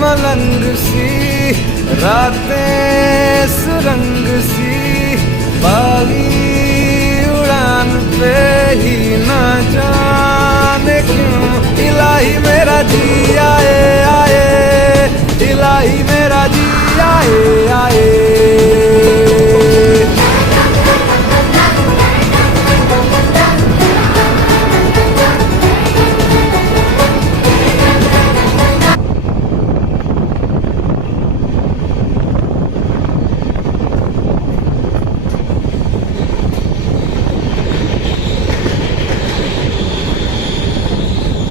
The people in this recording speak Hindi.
मलंग सी, रातें सुरंग सी, बागी उड़ान पे ही ना जाने क्यों इलाही मेरा जी आए